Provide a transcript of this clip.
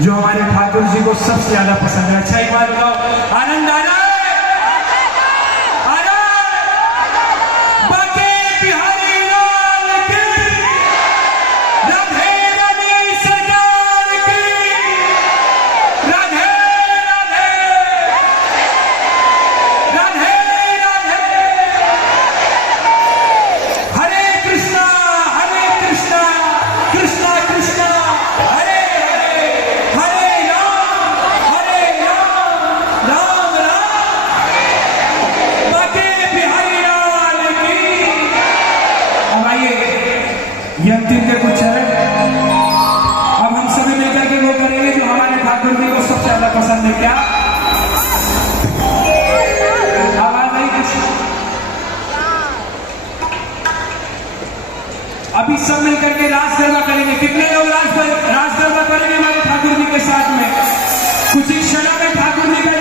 जो हमारे ठाकुर जी को सबसे ज्यादा पसंद है। अच्छा एक बात बताओ, आनंद आ रहा है? ये अंतिम के कुछ चरण अब हम सभी मिलकर के वो करेंगे जो हमारे ठाकुर जी को सबसे ज्यादा पसंद है। क्या आवाज आई कुछ? अभी सब मिलकर के रास गरबा करेंगे। कितने लोग रास गरबा करेंगे हमारे ठाकुर जी के साथ में? कुछ ही क्षणों में ठाकुर जी का